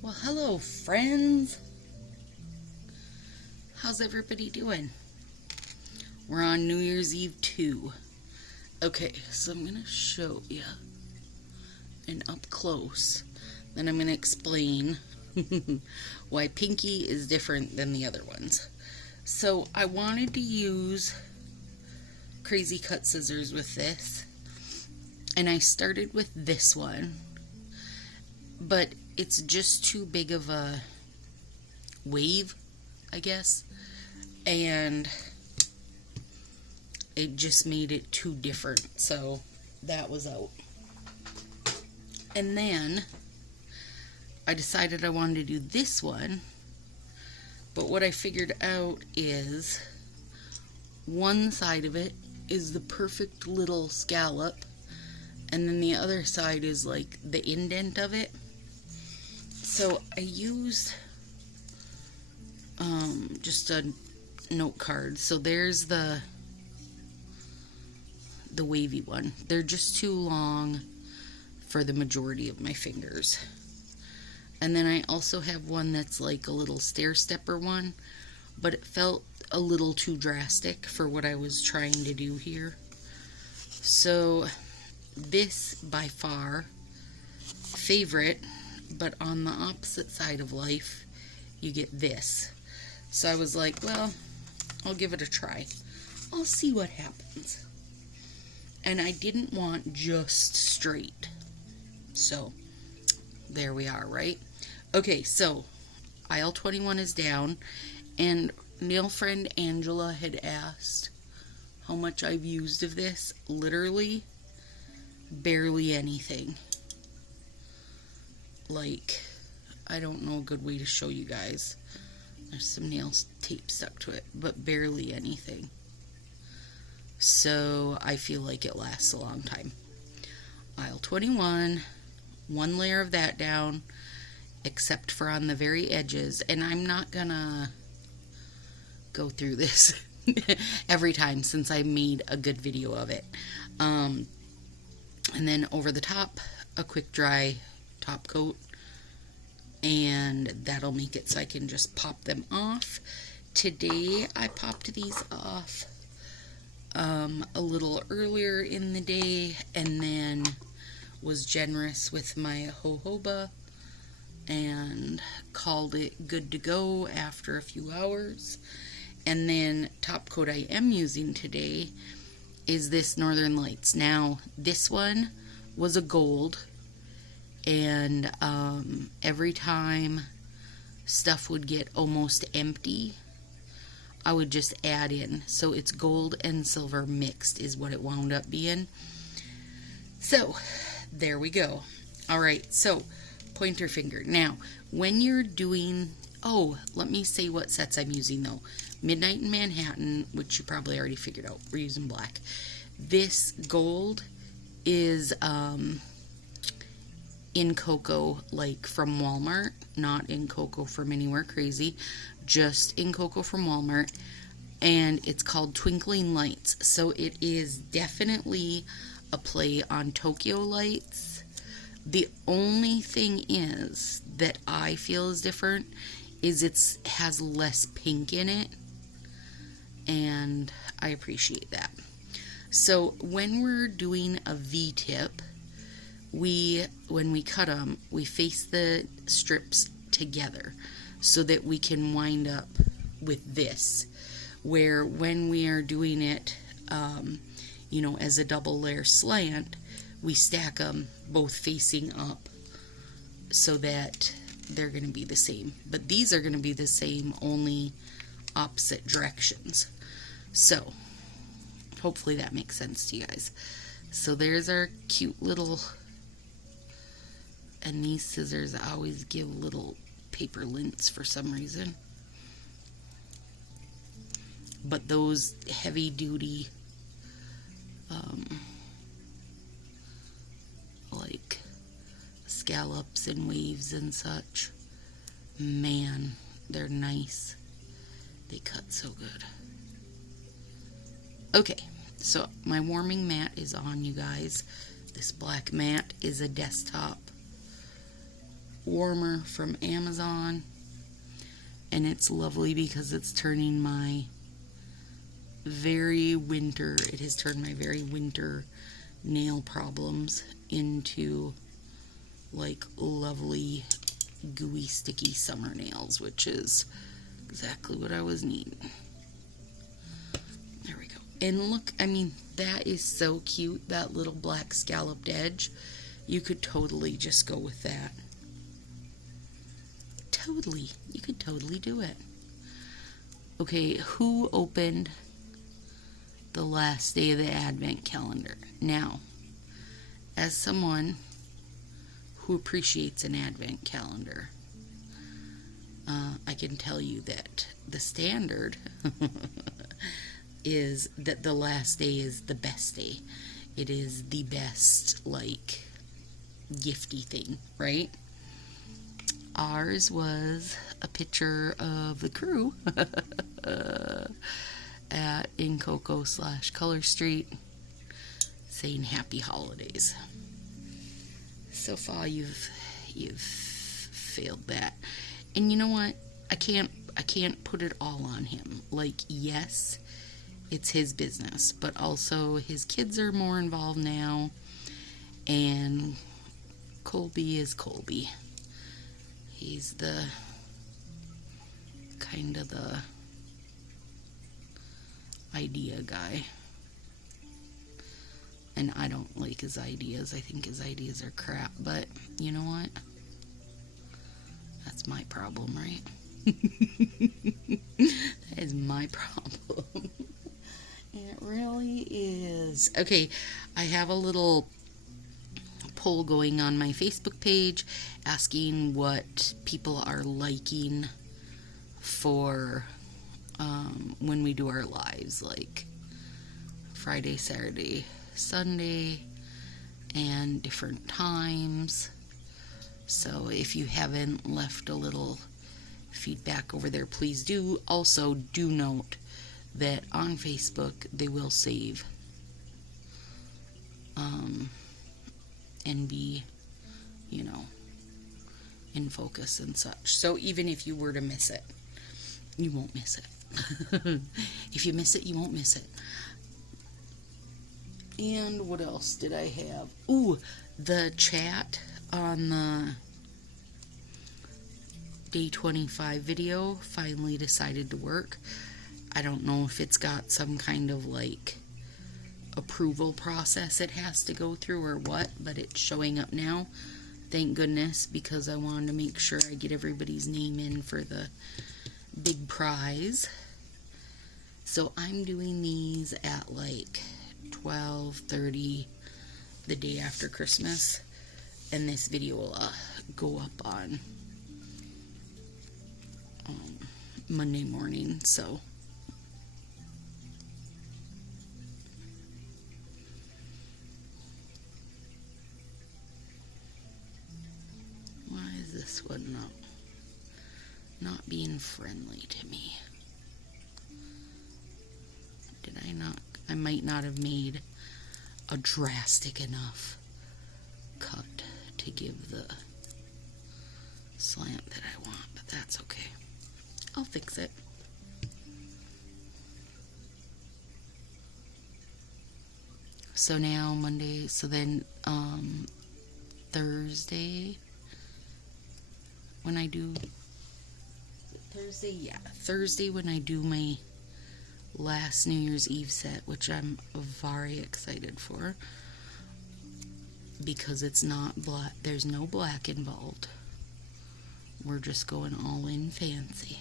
Well, hello, friends. How's everybody doing? We're on New Year's Eve 2. Okay, so I'm going to show you an up close. Then I'm going to explain why Pinky is different than the other ones. So I wanted to use crazy cut scissors with this. And I started with this one. But it's just too big of a wave, I guess. And it just made it too different. So that was out. And then I decided I wanted to do this one. But what I figured out is one side of it is the perfect little scallop. And then the other side is like the indent of it. So I used just a note card. So there's the wavy one. They're just too long for the majority of my fingers. And then I also have one that's like a little stair stepper one, but it felt a little too drastic for what I was trying to do here. So this by far favorite, but on the opposite side of life you get this. So I was like, well, I'll give it a try. I'll see what happens. And I didn't want just straight. So there we are, right? Okay, so aisle 21 is down, and nail friend Angela had asked how much I've used of this. Literally barely anything. Like, I don't know a good way to show you guys. There's some nail tape stuck to it, but barely anything. So I feel like it lasts a long time. Aisle 21, one layer of that down, except for on the very edges. And I'm not gonna go through this every time since I made a good video of it. And then over the top, a quick dry top coat, and that'll make it so I can just pop them off. Today I popped these off a little earlier in the day, and then was generous with my jojoba and called it good to go after a few hours. And then top coat I am using today is this Northern Lights. Now this one was a gold, and every time stuff would get almost empty, I would just add in. So it's gold and silver mixed is what it wound up being. So there we go. Alright, so pointer finger. Now when you're doing, let me say what sets I'm using though. Midnight in Manhattan, which you probably already figured out, we're using black. This gold is in cocoa, like from Walmart, not in cocoa from anywhere crazy, just in cocoa from Walmart, and it's called Twinkling Lights. So it is definitely a play on Tokyo Lights. The only thing is that I feel is different is it has less pink in it, and I appreciate that. So when we're doing a V-tip, when we cut them, we face the strips together so that we can wind up with this. Where when we are doing it, as a double layer slant, we stack them both facing up so that they're going to be the same. But these are going to be the same, only opposite directions. So hopefully that makes sense to you guys. So there's our cute little, and these scissors always give little paper lints for some reason. But those heavy duty, like scallops and waves and such, man, they're nice. They cut so good. Okay, so my warming mat is on, you guys. This black mat is a desktop warmer from Amazon, and it's lovely because it's turning my very winter, it has turned my very winter nail problems into like lovely gooey sticky summer nails, which is exactly what I was needing. There we go. And look, I mean, that is so cute, that little black scalloped edge. You could totally just go with that. Totally. You could totally do it. Okay, who opened the last day of the Advent calendar? Now, as someone who appreciates an Advent calendar, I can tell you that the standard is that the last day is the best day. It is the best, like, gifty thing, right? Ours was a picture of the crew at In Coco / Color Street saying happy holidays. So far you've failed that. And you know what? I can't put it all on him. Like, yes, it's his business, but also his kids are more involved now, and Colby is Colby. He's the kind of the idea guy. And I don't like his ideas. I think his ideas are crap, but you know what? That's my problem, right? That is my problem. It really is. Okay, I have a little poll going on my Facebook page asking what people are liking for when we do our lives, like Friday, Saturday, Sunday, and different times. So if you haven't left a little feedback over there, please do. Also, do note that on Facebook they will save and be, you know, in focus and such. So even if you were to miss it, you won't miss it. If you miss it, you won't miss it. And what else did I have? Ooh, the chat on the day 25 video finally decided to work. I don't know if it's got some kind of like approval process it has to go through or what, but it's showing up now. Thank goodness, because I wanted to make sure I get everybody's name in for the big prize. So I'm doing these at like 12:30 the day after Christmas, and this video will go up on Monday morning. So why is this one not being friendly to me? Did I not? I might not have made a drastic enough cut to give the slant that I want, but that's okay. I'll fix it. So now Monday, so then Thursday when I do Thursday when I do my last New Year's Eve set, which I'm very excited for, because it's not black, there's no black involved. We're just going all in fancy.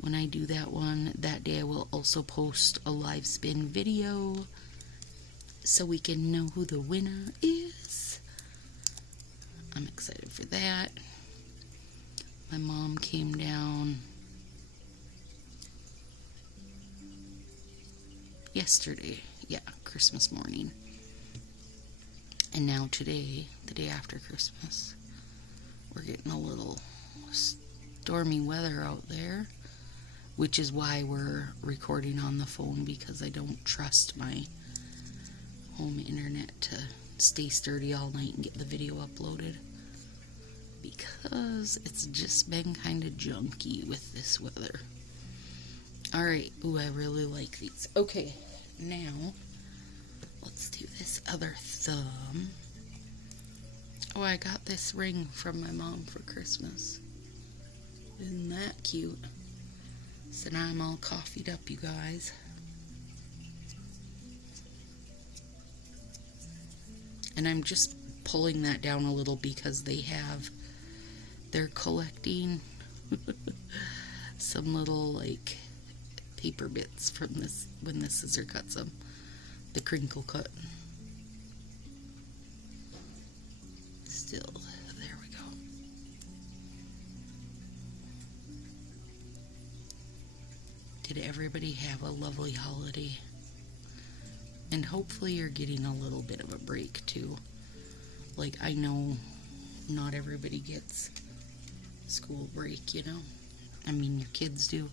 When I do that one, that day I will also post a live spin video so we can know who the winner is. I'm excited for that. My mom came down yesterday, Christmas morning. And now today, the day after Christmas, we're getting a little stormy weather out there, which is why we're recording on the phone, because I don't trust my home internet to stay sturdy all night and get the video uploaded, because it's just been kind of junky with this weather. Alright, ooh, I really like these. Okay, now let's do this other thumb. Oh, I got this ring from my mom for Christmas. Isn't that cute? So now I'm all coffeeed up, you guys. And I'm just pulling that down a little because they're collecting some little, like, paper bits from this, when the scissor cuts them. The crinkle cut. Still, there we go. Did everybody have a lovely holiday? And hopefully you're getting a little bit of a break too. Like, I know not everybody gets school break, you know? I mean, your kids do,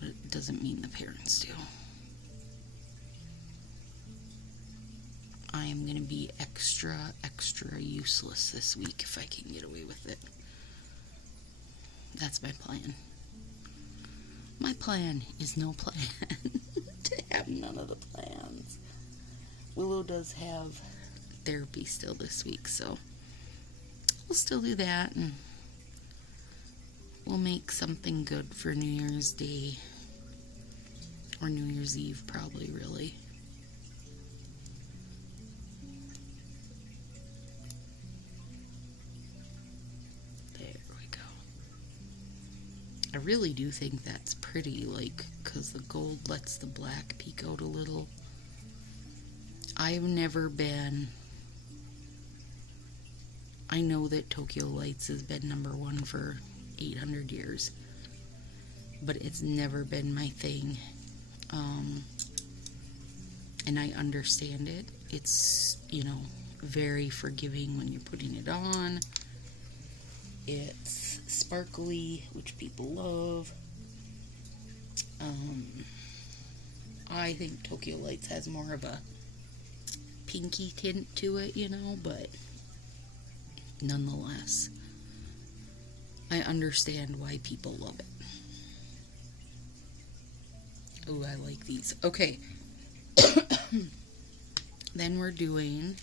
but it doesn't mean the parents do. I am going to be extra useless this week if I can get away with it. That's my plan. My plan is no plan. To have none of the plans. Willow does have therapy still this week, so we'll still do that, and we'll make something good for New Year's Day, or New Year's Eve, probably, really. There we go. I really do think that's pretty, like, because the gold lets the black peek out a little. I've never been... I know that Tokyo Lights has been #1 for 800 years, but it's never been my thing. And I understand it. It's, you know, very forgiving when you're putting it on. It's sparkly, which people love. I think Tokyo Lights has more of a pinky tint to it, you know, but nonetheless, I understand why people love it. Oh, I like these. Okay. Then we're doing...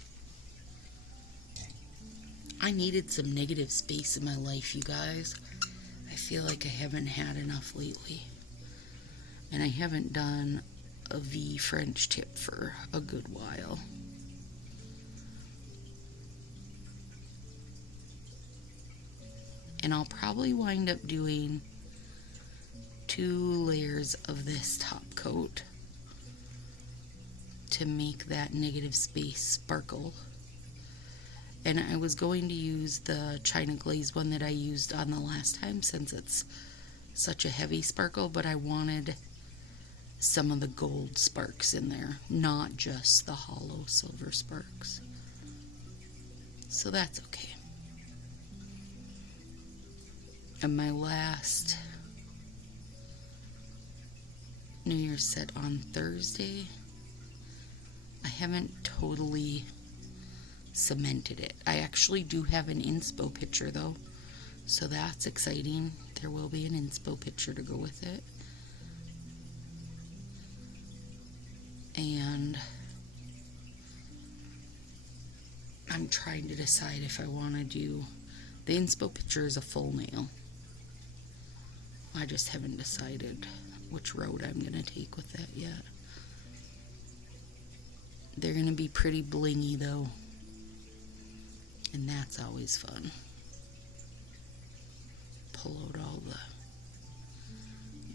I needed some negative space in my life, you guys. I feel like I haven't had enough lately. And I haven't done a V French tip for a good while. And I'll probably wind up doing 2 layers of this top coat to make that negative space sparkle. And I was going to use the China Glaze one that I used on the last time, since it's such a heavy sparkle, but I wanted some of the gold sparks in there, not just the hollow silver sparks. So that's okay. And my last New Year's set on Thursday, I haven't totally cemented it. I actually do have an inspo picture though, so that's exciting. There will be an inspo picture to go with it. And I'm trying to decide if I want to do... The inspo picture is a full nail. I just haven't decided which road I'm going to take with that yet. They're going to be pretty blingy though, and that's always fun. Pull out all the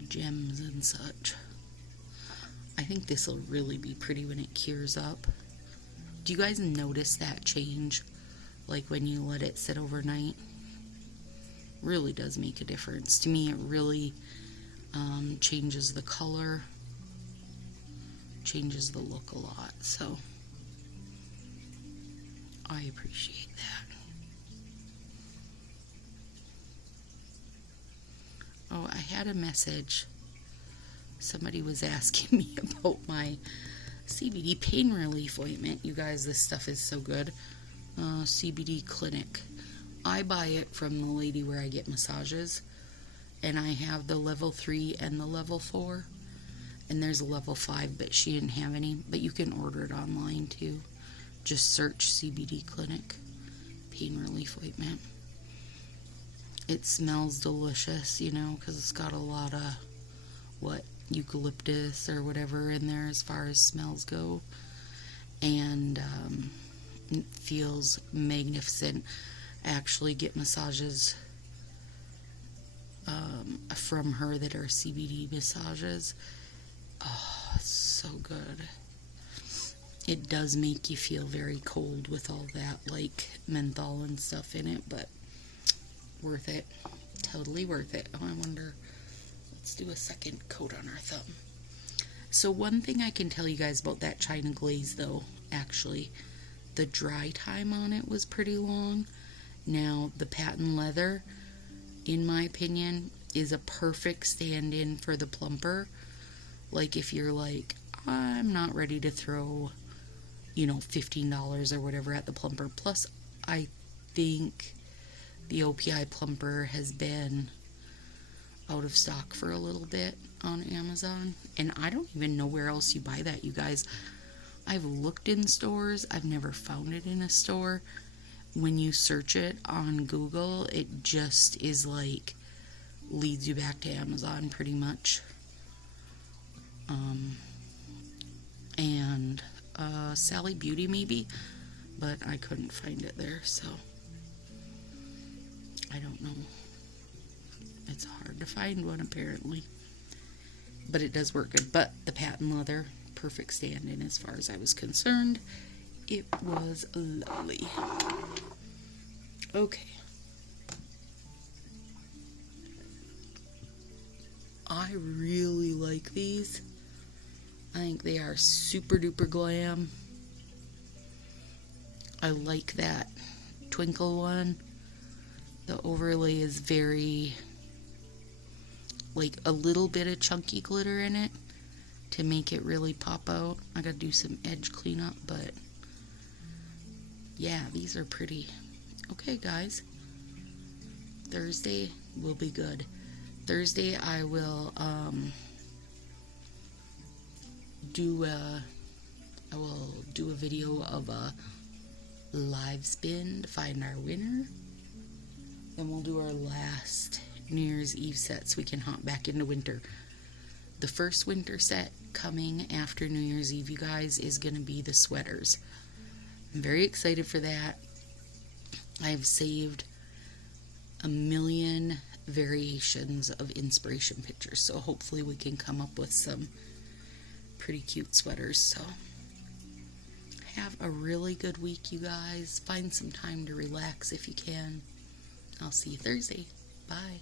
gems and such. I think this will really be pretty when it cures up. Do you guys notice that change? Like when you let it sit overnight? Really does make a difference. To me, it really changes the color, changes the look a lot. So I appreciate that. Oh, I had a message. Somebody was asking me about my CBD pain relief ointment. You guys, this stuff is so good. CBD Clinic. I buy it from the lady where I get massages, and I have the level 3 and the level 4, and there's a level 5, but she didn't have any. But you can order it online too. Just search CBD Clinic pain relief ointment. It smells delicious, you know, because it's got a lot of eucalyptus or whatever in there as far as smells go, and it feels magnificent. I actually get massages from her that are CBD massages. Oh, it's so good. It does make you feel very cold with all that like menthol and stuff in it, but worth it. Totally worth it. Oh, I wonder, let's do a second coat on our thumb. So one thing I can tell you guys about that China glaze though, actually, the dry time on it was pretty long. Now the patent leather, in my opinion, is a perfect stand-in for the plumper. Like if you're like, I'm not ready to throw, you know, $15 or whatever at the plumper. Plus, I think the OPI plumper has been out of stock for a little bit on Amazon, and I don't even know where else you buy that, you guys. I've looked in stores, I've never found it in a store. When you search it on Google, it just is like leads you back to Amazon pretty much. And Sally Beauty maybe, but I couldn't find it there, so I don't know. It's hard to find one apparently, but it does work good. But the patent leather, perfect stand-in as far as I was concerned. It was lovely. Okay. I really like these. I think they are super duper glam. I like that twinkle one. The overlay is very, like a little bit of chunky glitter in it to make it really pop out. I gotta do some edge cleanup, but yeah, these are pretty. Okay, guys. Thursday will be good. Thursday I will do a video of a live spin to find our winner. Then we'll do our last New Year's Eve set so we can hop back into winter. The first winter set coming after New Year's Eve, you guys, is going to be the sweaters. I'm very excited for that. I've saved a million variations of inspiration pictures, so hopefully we can come up with some pretty cute sweaters. So have a really good week, you guys. Find some time to relax if you can. I'll see you Thursday. Bye.